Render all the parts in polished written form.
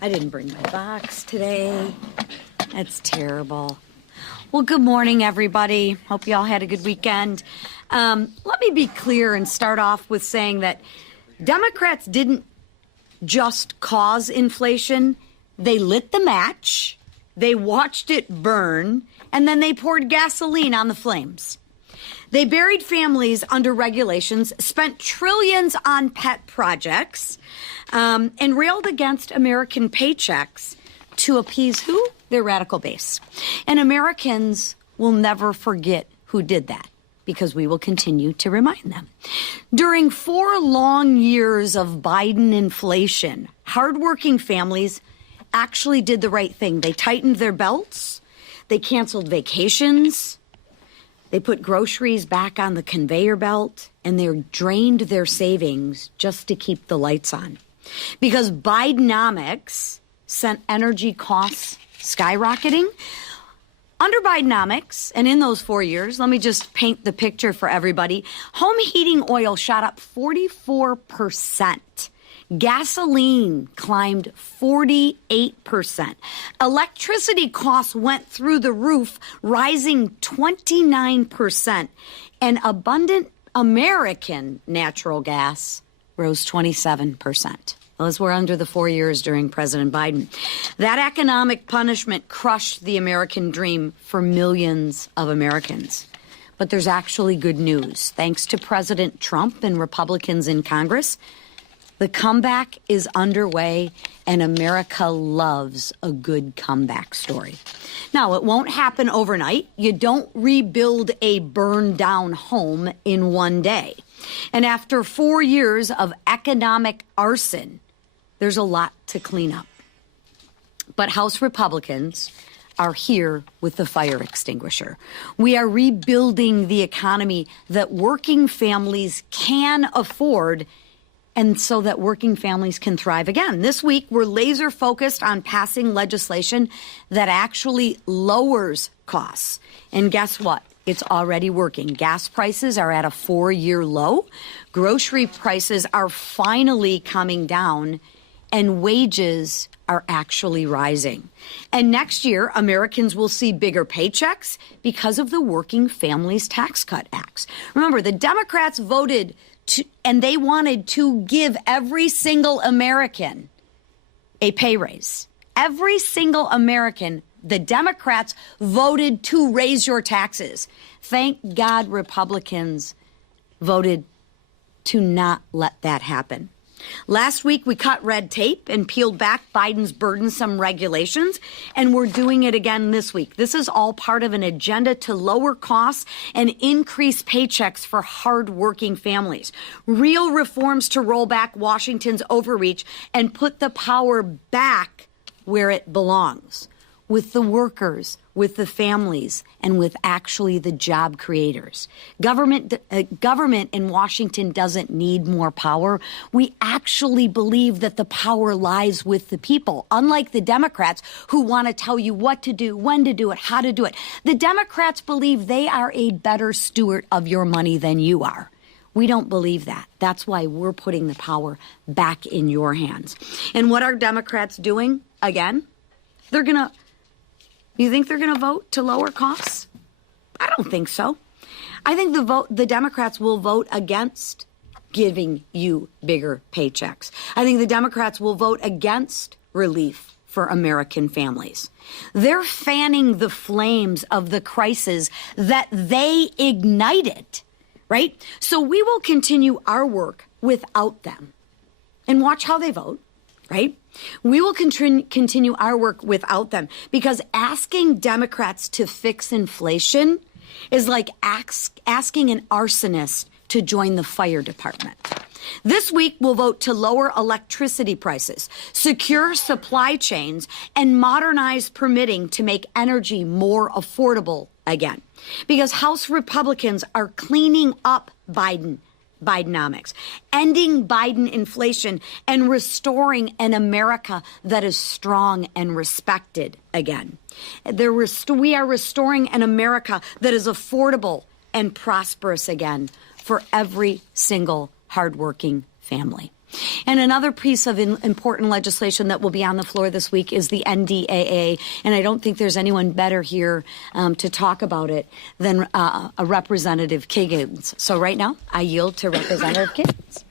I didn't bring my box today. That's terrible. Well, good morning, everybody. Hope you all had a good weekend. Let me be clear and start off with saying that Democrats didn't just cause inflation. They lit the match, they watched it burn, and then they poured gasoline on the flames. They buried families under regulations, spent trillions on pet projects, and railed against American paychecks to appease who? Their radical base. And Americans will never forget who did that, because we will continue to remind them. During 4 long years of Biden inflation, hardworking families actually did the right thing. They tightened their belts, they canceled vacations, they put groceries back on the conveyor belt, and they drained their savings just to keep the lights on. Because Bidenomics sent energy costs skyrocketing. Under Bidenomics, and in those 4 years, let me just paint the picture for everybody. Home heating oil shot up 44%. Gasoline climbed 48%. Electricity costs went through the roof, rising 29%. And abundant American natural gas rose 27%. Those were under the 4 years during President Biden. That economic punishment crushed the American dream for millions of Americans. But there's actually good news. Thanks to President Trump and Republicans in Congress, the comeback is underway, and America loves a good comeback story. Now, it won't happen overnight. You don't rebuild a burned-down home in one day. And after 4 years of economic arson, there's a lot to clean up. But House Republicans are here with the fire extinguisher. We are rebuilding the economy that working families can afford, and so that working families can thrive again. This week, we're laser focused on passing legislation that actually lowers costs. And guess what? It's already working. Gas prices are at a 4-year low. Grocery prices are finally coming down, and wages are actually rising. And next year, Americans will see bigger paychecks because of the Working Families Tax Cut Acts. Remember, the Democrats voted and they wanted to give every single American a pay raise. Every single American, the Democrats voted to raise your taxes. Thank God Republicans voted to not let that happen. Last week, we cut red tape and peeled back Biden's burdensome regulations, and we're doing it again this week. This is all part of an agenda to lower costs and increase paychecks for hardworking families. Real reforms to roll back Washington's overreach and put the power back where it belongs, with the workers, with the families, and with actually the job creators. Government in Washington doesn't need more power. We actually believe that the power lies with the people, unlike the Democrats who want to tell you what to do, when to do it, how to do it. The Democrats believe they are a better steward of your money than you are. We don't believe that. That's why we're putting the power back in your hands. And what are Democrats doing? Again, you think they're going to vote to lower costs? I don't think so. I think the Democrats will vote against giving you bigger paychecks. I think the Democrats will vote against relief for American families. They're fanning the flames of the crisis that they ignited, right? So we will continue our work without them. And watch how they vote, right? We will continue our work without them, because asking Democrats to fix inflation is like asking an arsonist to join the fire department. This week, we'll vote to lower electricity prices, secure supply chains, and modernize permitting to make energy more affordable again. Because House Republicans are cleaning up Bidenomics, ending Biden inflation, and restoring an America that is strong and respected again. We are restoring an America that is affordable and prosperous again for every single hardworking family. And another piece of important legislation that will be on the floor this week is the NDAA, and I don't think there's anyone better here to talk about it than a Representative Kiggans. So right now, I yield to Representative Kiggans.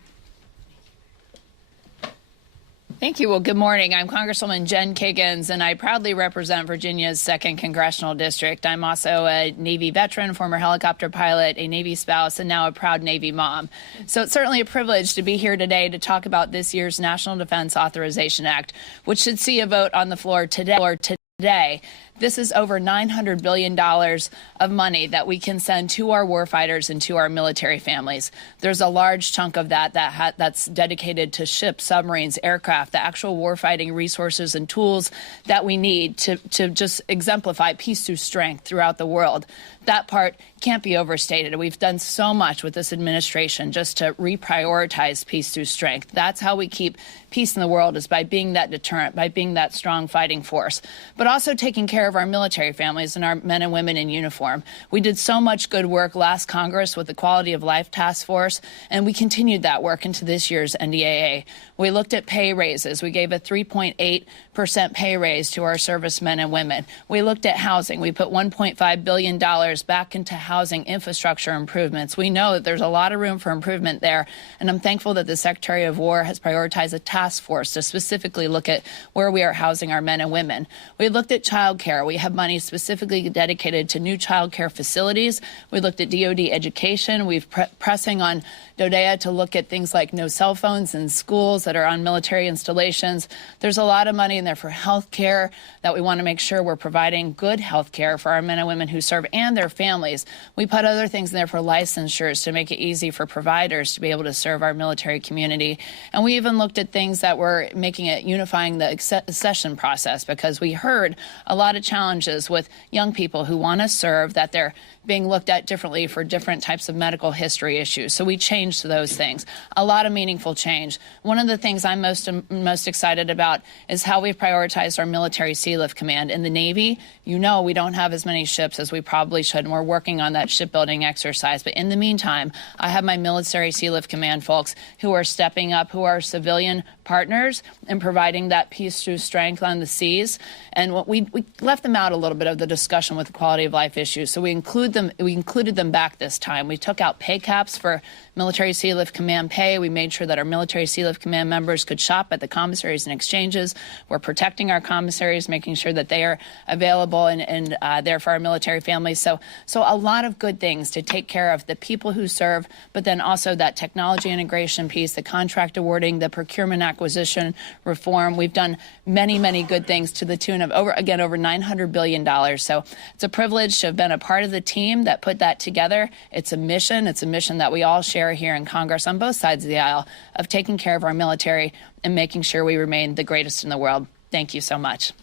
Thank you. Well, good morning. I'm Congresswoman Jen Kiggans, and I proudly represent Virginia's 2nd Congressional District. I'm also a Navy veteran, former helicopter pilot, a Navy spouse, and now a proud Navy mom. So it's certainly a privilege to be here today to talk about this year's National Defense Authorization Act, which should see a vote on the floor today. This is over $900 billion of money that we can send to our warfighters and to our military families. There's a large chunk of that's dedicated to ships, submarines, aircraft, the actual warfighting resources and tools that we need to just exemplify peace through strength throughout the world. That part can't be overstated. We've done so much with this administration just to reprioritize peace through strength. That's how we keep peace in the world, is by being that deterrent, by being that strong fighting force, but also taking care of our military families and our men and women in uniform. We did so much good work last Congress with the Quality of Life Task Force, and we continued that work into this year's NDAA. We looked at pay raises. We gave a 3.8% pay raise to our servicemen and women. We looked at housing. We put $1.5 billion back into housing infrastructure improvements. We know that there's a lot of room for improvement there, and I'm thankful that the Secretary of War has prioritized a task force to specifically look at where we are housing our men and women. We looked at child care. We have money specifically dedicated to new child care facilities. We looked at DoD education. We've pressing on DODEA to look at things like no cell phones in schools that are on military installations. There's a lot of money in there for health care that we want to make sure we're providing good health care for our men and women who serve and their families. We put other things in there for licensures to make it easy for providers to be able to serve our military community. And we even looked at things that were making it unifying the accession process, because we heard a lot of challenges with young people who want to serve, that they're being looked at differently for different types of medical history issues. So we changed those things. A lot of meaningful change. One of the things I'm most excited about is how we've prioritized our military Sea Lift Command. In the Navy, you know, we don't have as many ships as we probably should, and we're working on that shipbuilding exercise. But in the meantime, I have my military Sea Lift Command folks who are stepping up, who are civilian partners and providing that peace through strength on the seas. And what we left them out a little bit of the discussion with the quality of life issues. So we included them back this time. We took out pay caps for military Sea Lift Command pay. We made sure that our military Sea Lift Command members could shop at the commissaries and exchanges. We're protecting our commissaries, making sure that they are available and there for our military families. So a lot of good things to take care of the people who serve, but then also that technology integration piece, the contract awarding, the procurement acquisition reform. We've done many, many good things to the tune of over $900 billion. So it's a privilege to have been a part of the team that put that together. It's a mission that we all share here in Congress on both sides of the aisle, of taking care of our military and making sure we remain the greatest in the world. Thank you so much.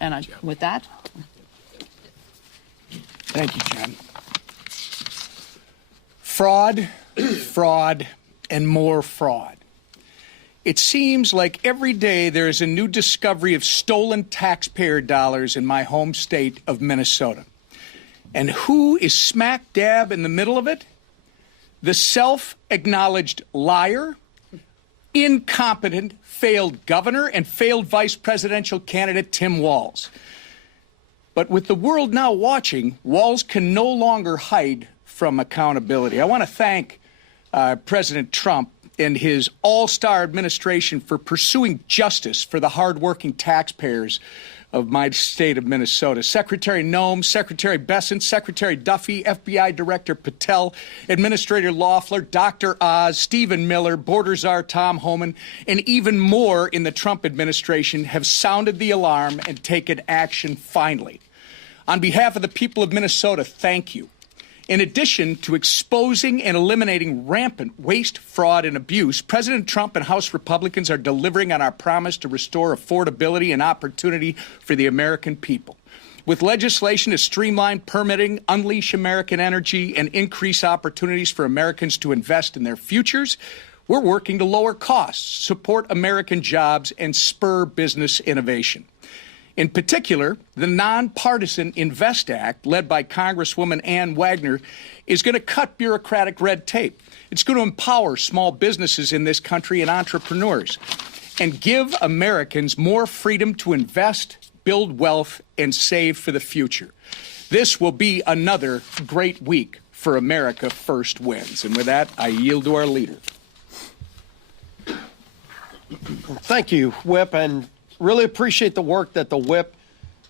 And with that. Thank you, Jen. Fraud, fraud, and more fraud. It seems like every day there is a new discovery of stolen taxpayer dollars in my home state of Minnesota. And who is smack dab in the middle of it? The self-acknowledged liar, incompetent, failed governor, and failed vice presidential candidate Tim Walz. But with the world now watching, Walz can no longer hide from accountability. I want to thank President Trump and his all-star administration for pursuing justice for the hardworking taxpayers of my state of Minnesota. Secretary Noem, Secretary Bessent, Secretary Duffy, FBI Director Patel, Administrator Loeffler, Dr. Oz, Stephen Miller, Border Czar Tom Homan, and even more in the Trump administration have sounded the alarm and taken action finally. On behalf of the people of Minnesota, thank you. In addition to exposing and eliminating rampant waste, fraud, and abuse, President Trump and House Republicans are delivering on our promise to restore affordability and opportunity for the American people. With legislation to streamline permitting, unleash American energy, and increase opportunities for Americans to invest in their futures, we're working to lower costs, support American jobs, and spur business innovation. In particular, the nonpartisan INVEST Act, led by Congresswoman Ann Wagner, is going to cut bureaucratic red tape. It's going to empower small businesses in this country and entrepreneurs and give Americans more freedom to invest, build wealth, and save for the future. This will be another great week for America First Wins. And with that, I yield to our leader. Thank you, Whip, and really appreciate the work that the Whip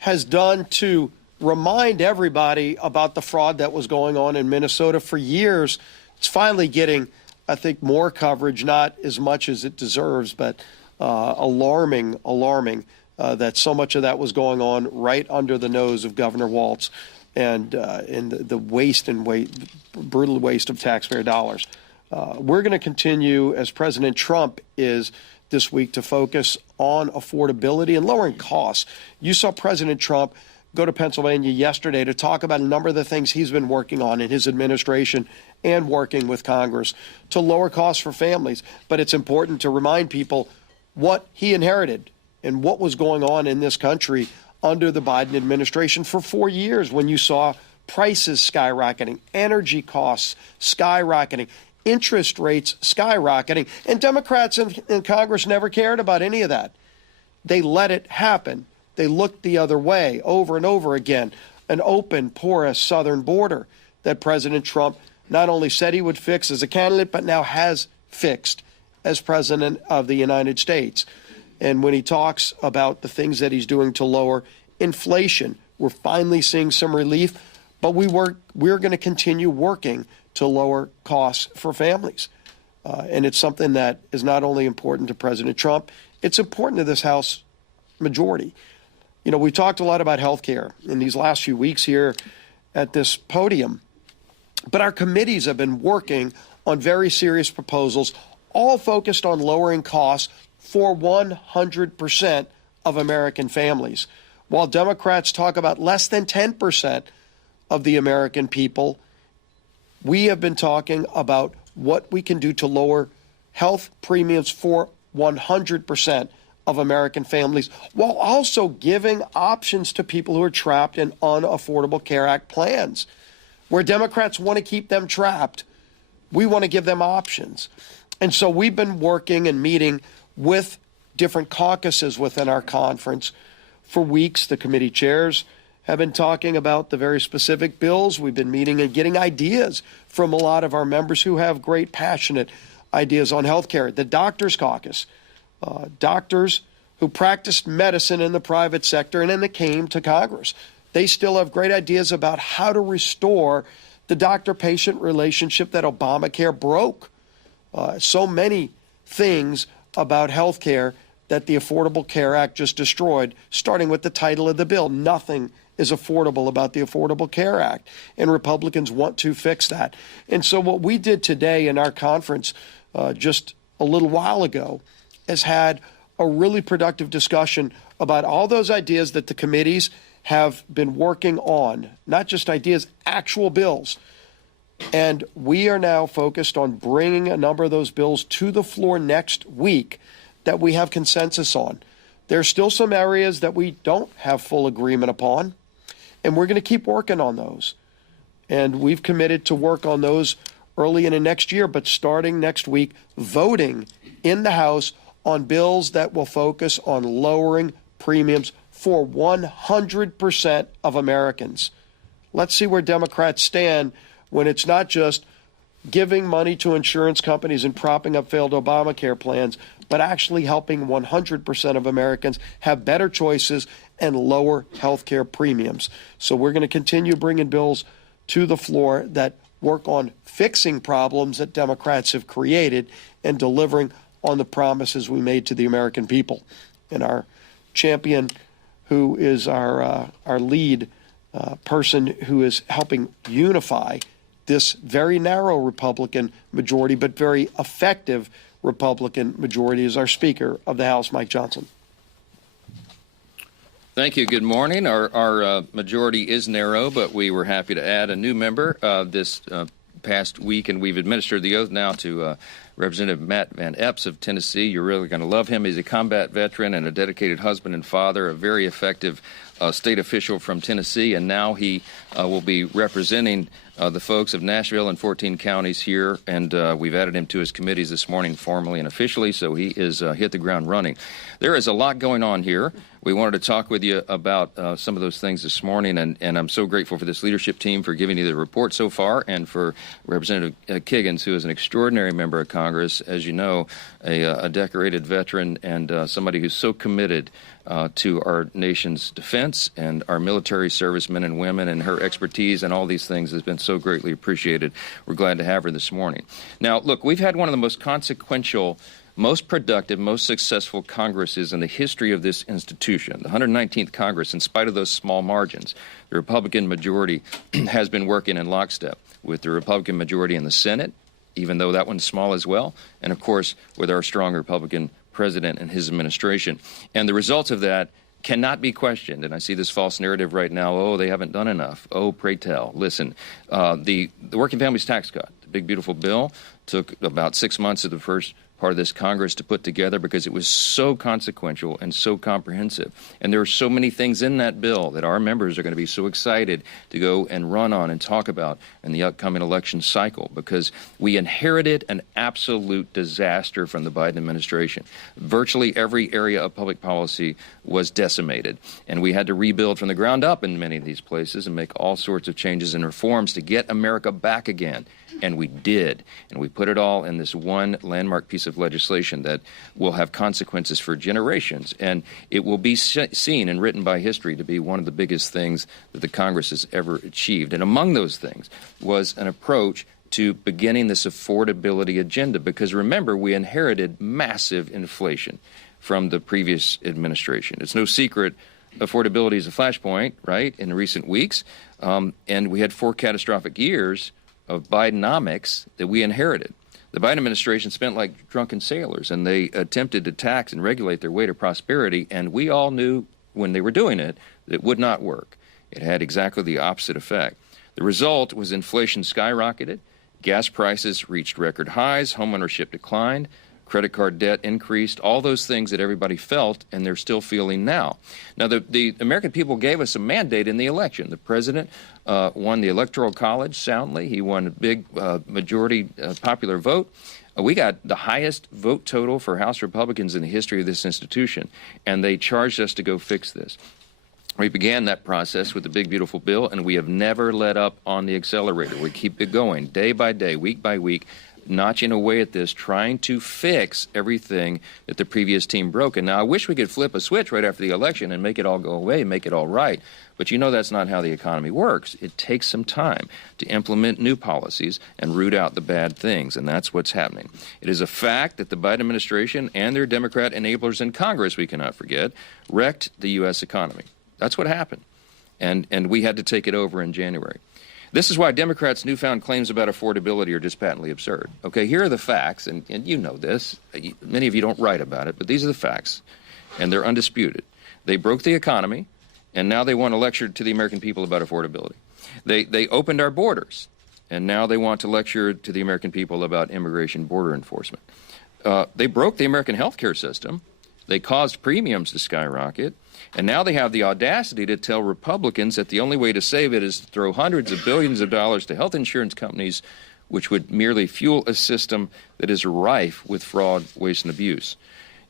has done to remind everybody about the fraud that was going on in Minnesota for years. It's finally getting, I think, more coverage, not as much as it deserves, but alarming that so much of that was going on right under the nose of Governor Walz and the brutal waste of taxpayer dollars. We're going to continue, as President Trump is this week, to focus on affordability and lowering costs. You saw President Trump go to Pennsylvania yesterday to talk about a number of the things he's been working on in his administration and working with Congress to lower costs for families. But it's important to remind people what he inherited and what was going on in this country under the Biden administration for 4 years, when you saw prices skyrocketing, energy costs skyrocketing, interest rates skyrocketing, and Democrats in Congress never cared about any of that. They let it happen. They looked the other way over and over again. An open, porous southern border that President Trump not only said he would fix as a candidate, but now has fixed as president of the United States. And when he talks about the things that he's doing to lower inflation, we're finally seeing some relief, but we're going to continue working to lower costs for families. And it's something that is not only important to President Trump, it's important to this House majority. You know, we talked a lot about health care in these last few weeks here at this podium, but our committees have been working on very serious proposals, all focused on lowering costs for 100% of American families. While Democrats talk about less than 10% of the American people, we have been talking about what we can do to lower health premiums for 100% of American families, while also giving options to people who are trapped in unaffordable Care Act plans. Where Democrats want to keep them trapped, we want to give them options. And so we've been working and meeting with different caucuses within our conference for weeks. The committee chairs have been talking about the very specific bills. We've been meeting and getting ideas from a lot of our members who have great, passionate ideas on health care. The Doctors Caucus, doctors who practiced medicine in the private sector and then they came to Congress. They still have great ideas about how to restore the doctor-patient relationship that Obamacare broke. So many things about health care that the Affordable Care Act just destroyed, starting with the title of the bill. Nothing is affordable about the Affordable Care Act, and Republicans want to fix that. And so what we did today in our conference just a little while ago has had a really productive discussion about all those ideas that the committees have been working on, not just ideas, actual bills. And we are now focused on bringing a number of those bills to the floor next week that we have consensus on. There are still some areas that we don't have full agreement upon, and we're going to keep working on those. And we've committed to work on those early in the next year, but starting next week, voting in the House on bills that will focus on lowering premiums for 100% of Americans. Let's see where Democrats stand when it's not just giving money to insurance companies and propping up failed Obamacare plans, but actually helping 100% of Americans have better choices and lower health care premiums. So we're going to continue bringing bills to the floor that work on fixing problems that Democrats have created and delivering on the promises we made to the American people. And our champion, who is our lead person who is helping unify this very narrow Republican majority, but very effective Republican majority, is our Speaker of the House, Mike Johnson. Thank you. Good morning. Our majority is narrow, but we were happy to add a new member. This past week, and we've administered the oath now to Representative Matt Van Epps of Tennessee. You're really going to love him. He's a combat veteran and a dedicated husband and father, a very effective state official from Tennessee, and now he will be representing the folks of Nashville and 14 counties here, and we've added him to his committees this morning formally and officially, so he is hit the ground running. There is a lot going on here. We wanted to talk with you about some of those things this morning, and I'm so grateful for this leadership team for giving you the report so far, and for Representative Kiggans, who is an extraordinary member of Congress, as you know, a decorated veteran and somebody who's so committed to our nation's defense and our military servicemen and women, and her expertise and all these things has been so greatly appreciated. We're glad to have her this morning. Now, look, we've had one of the most consequential, most productive, most successful Congresses in the history of this institution, the 119th Congress. In spite of those small margins, the Republican majority has been working in lockstep with the Republican majority in the Senate, even though that one's small as well, and of course with our strong Republican president and his administration. And the results of that cannot be questioned. And I see this false narrative right now, oh, they haven't done enough. Oh, pray tell. Listen, the Working Families Tax Cut, the big, beautiful bill, took about 6 months of the first part of this Congress to put together because it was so consequential and so comprehensive. And there are so many things in that bill that our members are going to be so excited to go and run on and talk about in the upcoming election cycle, because we inherited an absolute disaster from the Biden administration. Virtually every area of public policy was decimated, and we had to rebuild from the ground up in many of these places and make all sorts of changes and reforms to get America back again. And we did. And we put it all in this one landmark piece of legislation that will have consequences for generations. And it will be seen and written by history to be one of the biggest things that the Congress has ever achieved. And among those things was an approach to beginning this affordability agenda. Because remember, we inherited massive inflation from the previous administration. It's no secret affordability is a flashpoint, right, in recent weeks. And we had 4 catastrophic years of Bidenomics that we inherited. The Biden administration spent like drunken sailors, and they attempted to tax and regulate their way to prosperity, and we all knew when they were doing it that it would not work. It had exactly the opposite effect. The result was inflation skyrocketed, gas prices reached record highs, homeownership declined, credit card debt increased, all those things that everybody felt and they're still feeling now. Now, the American people gave us a mandate in the election. The president won the Electoral College soundly. He won a big majority popular vote. We got the highest vote total for House Republicans in the history of this institution, and they charged us to go fix this. We began that process with the big, beautiful bill, and we have never let up on the accelerator. We keep it going day by day, week by week, notching away at this, trying to fix everything that the previous team broke. And now I wish we could flip a switch right after the election and make it all go away, make it all right. But you know that's not how the economy works. It takes some time to implement new policies and root out the bad things, and that's what's happening. It is a fact that the Biden administration and their Democrat enablers in Congress, we cannot forget, wrecked the U.S. economy. That's what happened, and we had to take it over in January. This is why Democrats' newfound claims about affordability are just patently absurd. Okay, here are the facts, and you know this. Many of you don't write about it, but these are the facts, and they're undisputed. They broke the economy, and now they want to lecture to the American people about affordability. They opened our borders, and now they want to lecture to the American people about immigration border enforcement. They broke the American health care system. They caused premiums to skyrocket. And now they have the audacity to tell Republicans that the only way to save it is to throw hundreds of billions of dollars to health insurance companies, which would merely fuel a system that is rife with fraud, waste, and abuse.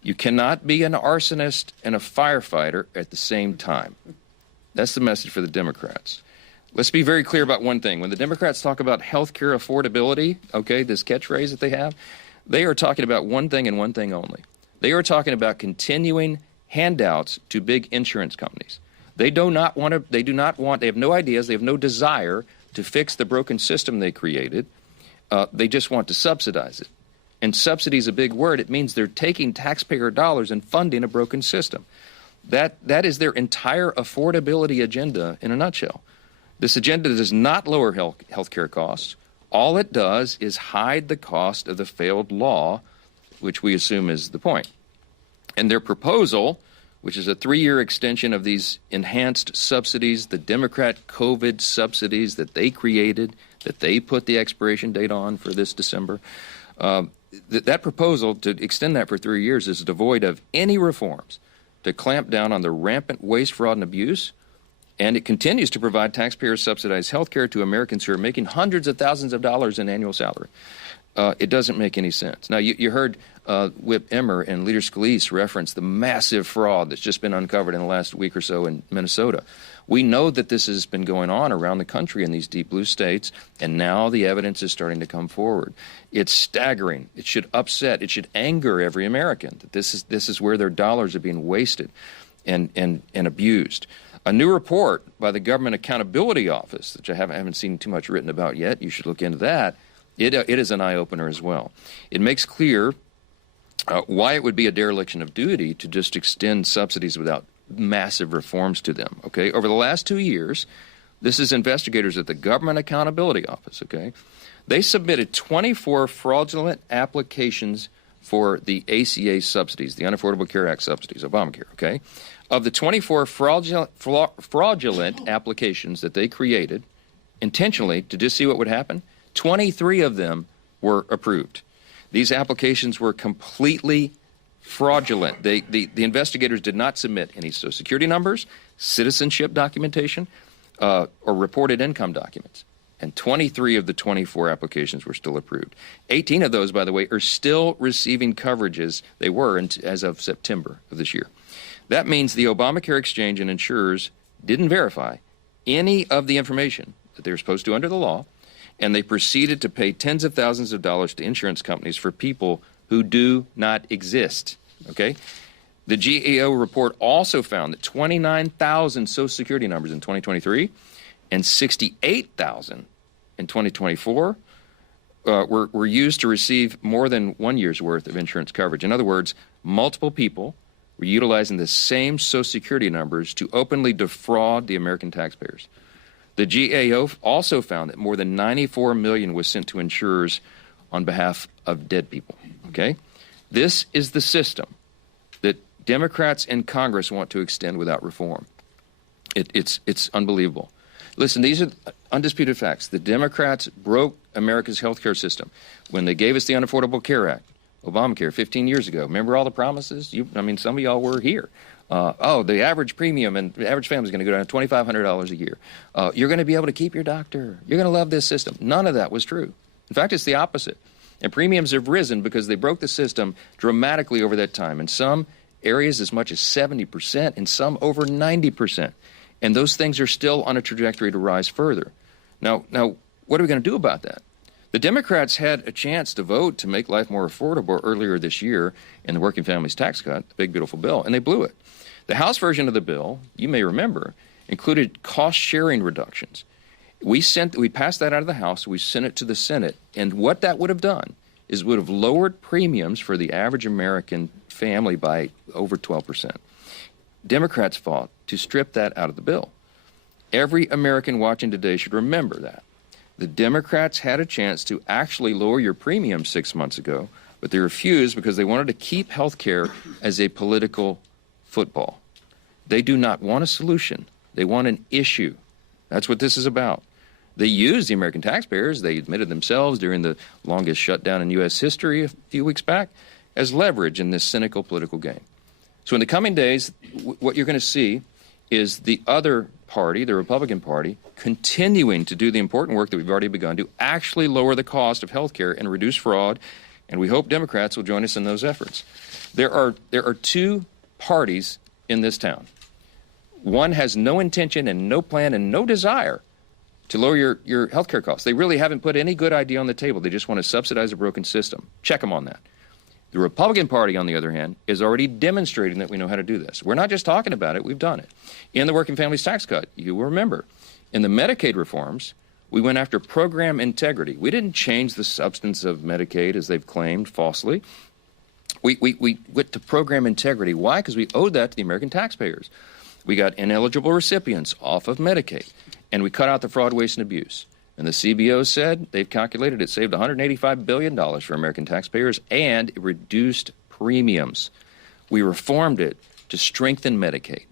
You cannot be an arsonist and a firefighter at the same time. That's the message for the Democrats. Let's be very clear about one thing. When the Democrats talk about health care affordability, okay, this catchphrase that they are talking about one thing and one thing only. They are talking about continuing handouts to big insurance companies. They have no ideas, they have no desire to fix the broken system they created. They just want to subsidize it. And subsidy is a big word. It means they're taking taxpayer dollars and funding a broken system. That is their entire affordability agenda in a nutshell. This agenda does not lower health care costs. All it does is hide the cost of the failed law, which we assume is the point. And their proposal, which is a 3-year extension of these enhanced subsidies, the Democrat COVID subsidies that they created, that they put the expiration date on for this December. That proposal to extend that for 3 years is devoid of any reforms to clamp down on the rampant waste, fraud, and abuse, and it continues to provide taxpayer-subsidized health care to Americans who are making hundreds of thousands of dollars in annual salary. It doesn't make any sense. Now, you heard Whip Emmer and Leader Scalise reference the massive fraud that's just been uncovered in the last week or so in Minnesota. We know that this has been going on around the country in these deep blue states, and now the evidence is starting to come forward. It's staggering. It should upset. It should anger every American that this is where their dollars are being wasted and abused. A new report by the Government Accountability Office, which I haven't seen too much written about yet, you should look into that. It is an eye-opener as well. It makes clear why it would be a dereliction of duty to just extend subsidies without massive reforms to them, okay? Over the last 2 years, this is investigators at the Government Accountability Office, okay? They submitted 24 fraudulent applications for the ACA subsidies, the Unaffordable Care Act subsidies, Obamacare, okay? Of the 24 fraudulent applications that they created intentionally to just see what would happen, 23 of them were approved. These applications were completely fraudulent. The investigators did not submit any Social Security numbers, citizenship documentation, or reported income documents. And 23 of the 24 applications were still approved. 18 of those, by the way, are still receiving coverages they were as of September of this year. That means the Obamacare exchange and insurers didn't verify any of the information that they were supposed to under the law, and they proceeded to pay tens of thousands of dollars to insurance companies for people who do not exist, okay? The GAO report also found that 29,000 Social Security numbers in 2023 and 68,000 in 2024 were used to receive more than 1 year's worth of insurance coverage. In other words, multiple people were utilizing the same Social Security numbers to openly defraud the American taxpayers. The GAO also found that more than $94 million was sent to insurers on behalf of dead people, okay? This is the system that Democrats in Congress want to extend without reform. It's unbelievable. Listen, these are undisputed facts. The Democrats broke America's health care system when they gave us the Unaffordable Care Act, Obamacare, 15 years ago. Remember all the promises? Some of y'all were here. The average premium and the average family is going to go down to $2,500 a year. You're going to be able to keep your doctor. You're going to love this system. None of that was true. In fact, it's the opposite. And premiums have risen because they broke the system dramatically over that time. In some areas, as much as 70%, in some over 90%. And those things are still on a trajectory to rise further. Now, what are we going to do about that? The Democrats had a chance to vote to make life more affordable earlier this year in the Working Families Tax Cut, the big, beautiful bill, and they blew it. The House version of the bill, you may remember, included cost-sharing reductions. We passed that out of the House, we sent it to the Senate, and what that would have done is would have lowered premiums for the average American family by over 12%. Democrats fought to strip that out of the bill. Every American watching today should remember that. The Democrats had a chance to actually lower your premium 6 months ago, but they refused because they wanted to keep health care as a political football. They do not want a solution. They want an issue. That's what this is about. They used the American taxpayers, they admitted themselves during the longest shutdown in U.S. history a few weeks back, as leverage in this cynical political game. So in the coming days, what you're going to see is the other party, the Republican Party, continuing to do the important work that we've already begun to actually lower the cost of health care and reduce fraud, and we hope Democrats will join us in those efforts. There are two parties in this town. One has no intention and no plan and no desire to lower your health care costs. They really haven't put any good idea on the table. They just want to subsidize a broken system. Check them on that. The Republican Party, on the other hand, is already demonstrating that we know how to do this. We're not just talking about it, we've done it. In the Working Families Tax Cut, you will remember, in the Medicaid reforms, we went after program integrity. We didn't change the substance of Medicaid, as they've claimed falsely. We went to program integrity. Why? Because we owed that to the American taxpayers. We got ineligible recipients off of Medicaid, and we cut out the fraud, waste, and abuse. And the CBO said they've calculated it saved $185 billion for American taxpayers, and it reduced premiums. We reformed it to strengthen Medicaid.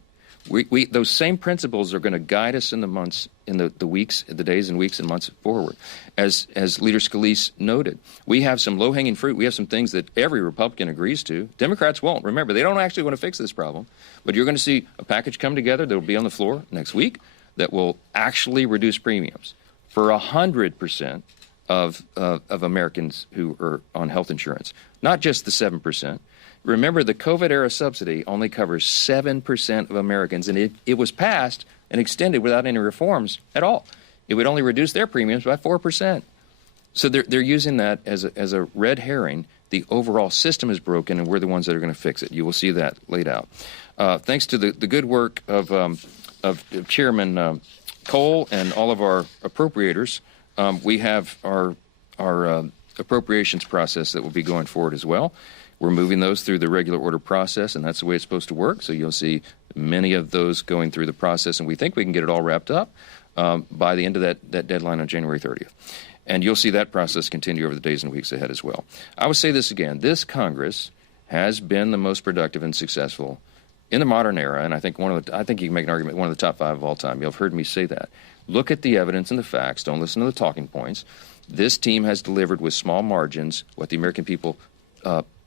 Those same principles are going to guide us in the months, in the weeks, the days and weeks and months forward. As Leader Scalise noted, we have some low-hanging fruit. We have some things that every Republican agrees to. Democrats won't. Remember, they don't actually want to fix this problem. But you're going to see a package come together that will be on the floor next week that will actually reduce premiums for 100% of Americans who are on health insurance, not just the 7%. Remember, the COVID-era subsidy only covers 7% of Americans, and it was passed and extended without any reforms at all. It would only reduce their premiums by 4%. So they're using that as a red herring. The overall system is broken, and we're the ones that are going to fix it. You will see that laid out. Thanks to the good work of Chairman Cole and all of our appropriators, we have our appropriations process that will be going forward as well. We're moving those through the regular order process, and that's the way it's supposed to work. So you'll see many of those going through the process, and we think we can get it all wrapped up by the end of that deadline on January 30th. And you'll see that process continue over the days and weeks ahead as well. I would say this again. This Congress has been the most productive and successful in the modern era, and I think I think you can make an argument, one of the top 5 of all time. You'll have heard me say that. Look at the evidence and the facts. Don't listen to the talking points. This team has delivered with small margins what the American people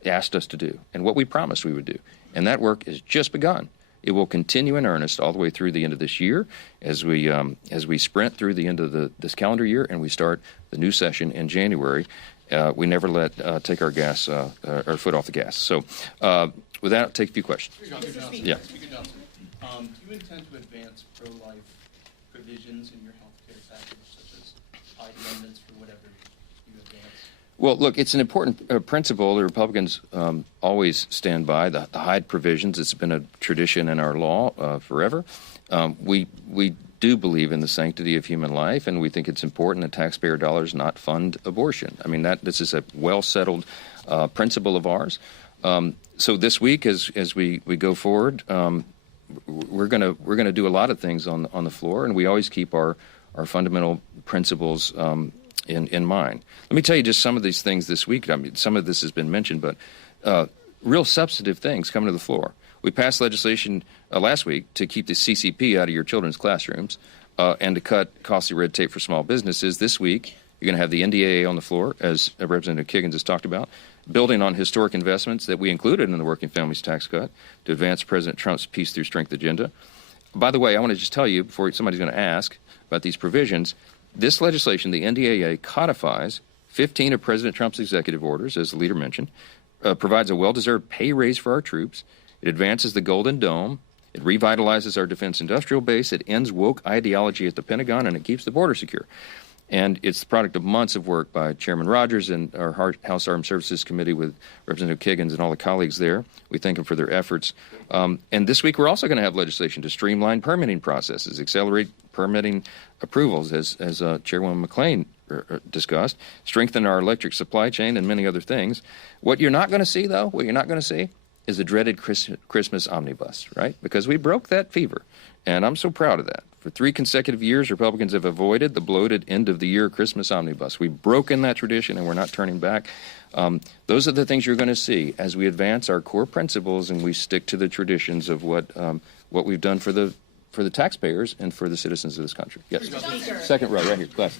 asked us to do and what we promised we would do. And that work has just begun. It will continue in earnest all the way through the end of this year as we sprint through the end of this calendar year and we start the new session in January. We never take our foot off the gas. So with that, I'll take a few questions. Yeah. Speaker Johnson, do you intend to advance pro-life provisions in your health care package, such as ID amendments for whatever you advance? Well, look, it's an important principle the Republicans always stand by, the Hyde provisions. It's been a tradition in our law forever. We do believe in the sanctity of human life, and we think it's important that taxpayer dollars not fund abortion. I mean, this is a well-settled principle of ours. So this week, as we go forward, we're gonna do a lot of things on the floor, and we always keep our fundamental principles in mind. Let me tell you just some of these things this week. I mean, some of this has been mentioned, but real substantive things coming to the floor. We passed legislation last week to keep the CCP out of your children's classrooms and to cut costly red tape for small businesses. This week, you're going to have the NDAA on the floor, as Representative Kiggans has talked about, building on historic investments that we included in the Working Families Tax Cut to advance President Trump's Peace Through Strength agenda. By the way, I want to just tell you, before somebody's going to ask about these provisions, this legislation, the NDAA, codifies 15 of President Trump's executive orders, as the leader mentioned, provides a well-deserved pay raise for our troops. It advances the Golden Dome. It revitalizes our defense industrial base. It ends woke ideology at the Pentagon, and it keeps the border secure. And it's the product of months of work by Chairman Rogers and our House Armed Services Committee with Representative Kiggans and all the colleagues there. We thank them for their efforts. And this week we're also going to have legislation to streamline permitting processes, accelerate permitting approvals, as Chairwoman McClain discussed, strengthen our electric supply chain, and many other things. What you're not going to see, though, is the dreaded Christmas omnibus, right? Because we broke that fever, and I'm so proud of that. For 3 consecutive years, Republicans have avoided the bloated end-of-the-year Christmas omnibus. We've broken that tradition, and we're not turning back. Those are the things you're going to see as we advance our core principles and we stick to the traditions of what we've done for the taxpayers and for the citizens of this country. Yes. Second row, right here. Class.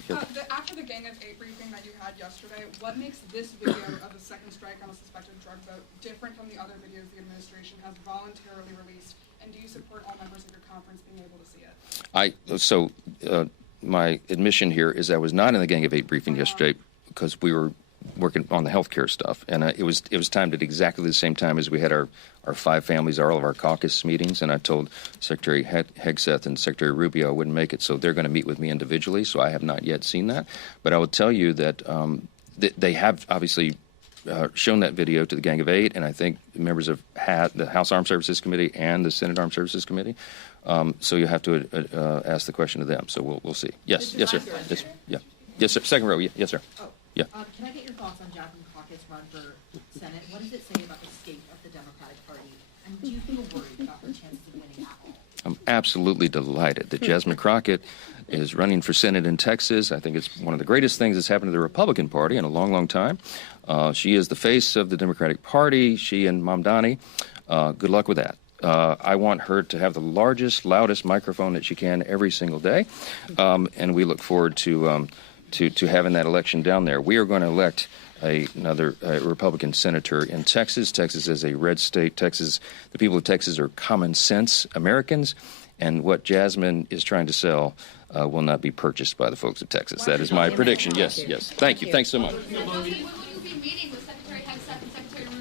After the Gang of 8 briefing that you had yesterday, what makes this video of a second strike on a suspected drug vote different from the other videos the administration has voluntarily released? And do you support all members of your conference being able to see it? My admission here is I was not in the Gang of 8 briefing yesterday because we were working on the health care stuff, and it was timed at exactly the same time as we had our 5 families, all of our caucus meetings, and I told Secretary Hegseth and Secretary Rubio I wouldn't make it, so they're going to meet with me individually, so I have not yet seen that. But I will tell you that they have obviously shown that video to the Gang of 8, and I think members have had the House Armed Services Committee and the Senate Armed Services Committee. So you have to ask the question to them. So we'll see. Yes, sir. Yes, sir. Second row. Yes, sir. Yeah. Can I get your thoughts on Jasmine Crockett's run for Senate? What does it say about the state of the Democratic Party? And do you feel worried about her chances of winning at all? I'm absolutely delighted that Jasmine Crockett is running for Senate in Texas. I think it's one of the greatest things that's happened to the Republican Party in a long, long time. She is the face of the Democratic Party. She and Mamdani. Good luck with that. I want her to have the largest, loudest microphone that she can every single day, and we look forward to having that election down there. We are going to elect another Republican senator in Texas. Texas is a red state. The people of Texas are common sense Americans, and what Jasmine is trying to sell will not be purchased by the folks of Texas. That is my prediction. Yes, yes. Thank you. Thanks so much.